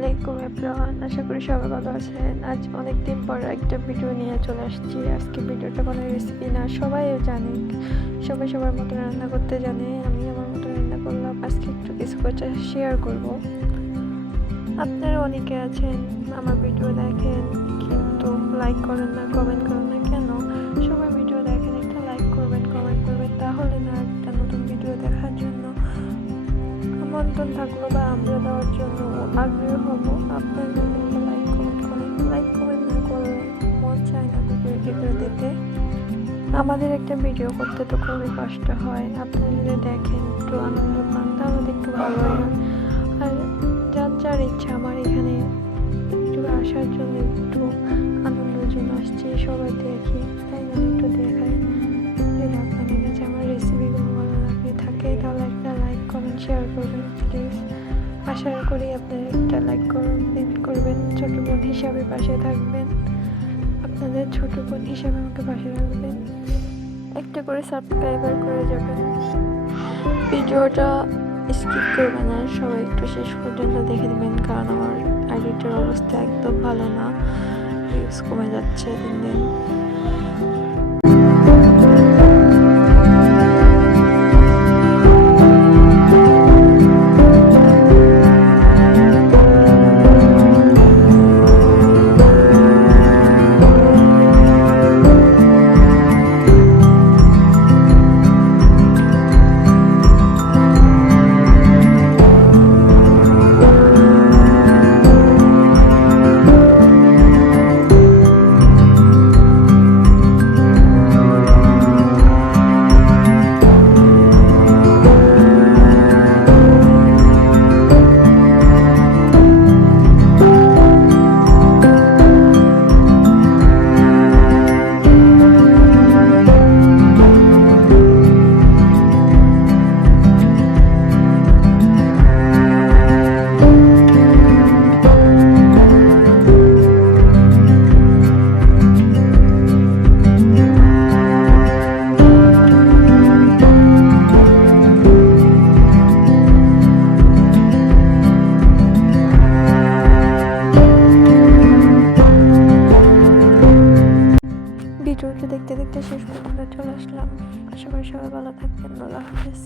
আলাইকুম এভরিওয়ান, আশা করি সবাই ভালো আছেন। আজ অনেকদিন পর একটা ভিডিও নিয়ে চলে আসছি। আজকে ভিডিওটা কোনো রেসিপি না, সবাই জানে, সবাই সবার মতো রান্না করতে জানে। আমি আমার মতো রান্না করলাম। আজকে একটু কিছু কথা শেয়ার করব। আপনারা অনেকে আছেন আমার ভিডিও দেখেন কিন্তু লাইক করেন না, কমেন্ট করেন না। কেন? সবাই ভিডিও দেখেন, একটা লাইক করবেন, কমেন্ট করবেন, তাহলে না একটা নতুন ভিডিও দেখার জন্য আমন্ত্রণ থাকলো বা আমরা দেওয়ার জন্য আগ্রহ হব। আপনার যদি লাইক কমেন্ট করেন, লাইক কমেন্ট না করলে মন চায় না ভিডিও করে দিতে। আমাদের একটা ভিডিও করতে তো খুবই কষ্ট হয়। আপনারা যদি দেখেন, একটু আনন্দ পান, তাহলে একটু ভালোই হয়। আর যার যার ইচ্ছা আমার এখানে একটু আসার জন্য, একটু আনন্দের জন্য আসছি। সবাই দেখি, তাই না? একটু দেখায়। যদি আপনাদের কাছে আমার রেসিপিগুলো ভালো লাগে থাকে, তাহলে একটা লাইক কমেন্ট শেয়ার করবেন প্লিজ। আশা করি আপনারা একটা লাইক করবেন, ছোট বোন হিসাবে পাশে থাকবেন। আপনাদের ছোট বোন হিসাবে আমাকে পাশে রাখবেন, একটা করে সাবস্ক্রাইবার করে যাবেন। ভিডিওটা স্কিপ করবেন না, সবাই একটু শেষ পর্যন্ত দেখে দেবেন, কারণ আমার আইডিটার অবস্থা একদম ভালো না, ভিউজ কমে যাচ্ছে দিন দিন। ভিডিওটা দেখতে দেখতে শেষ পর্যন্ত চলে আসলাম। আশা করি সবাই ভালো থাকবেন। আল্লাহ হাফেজ।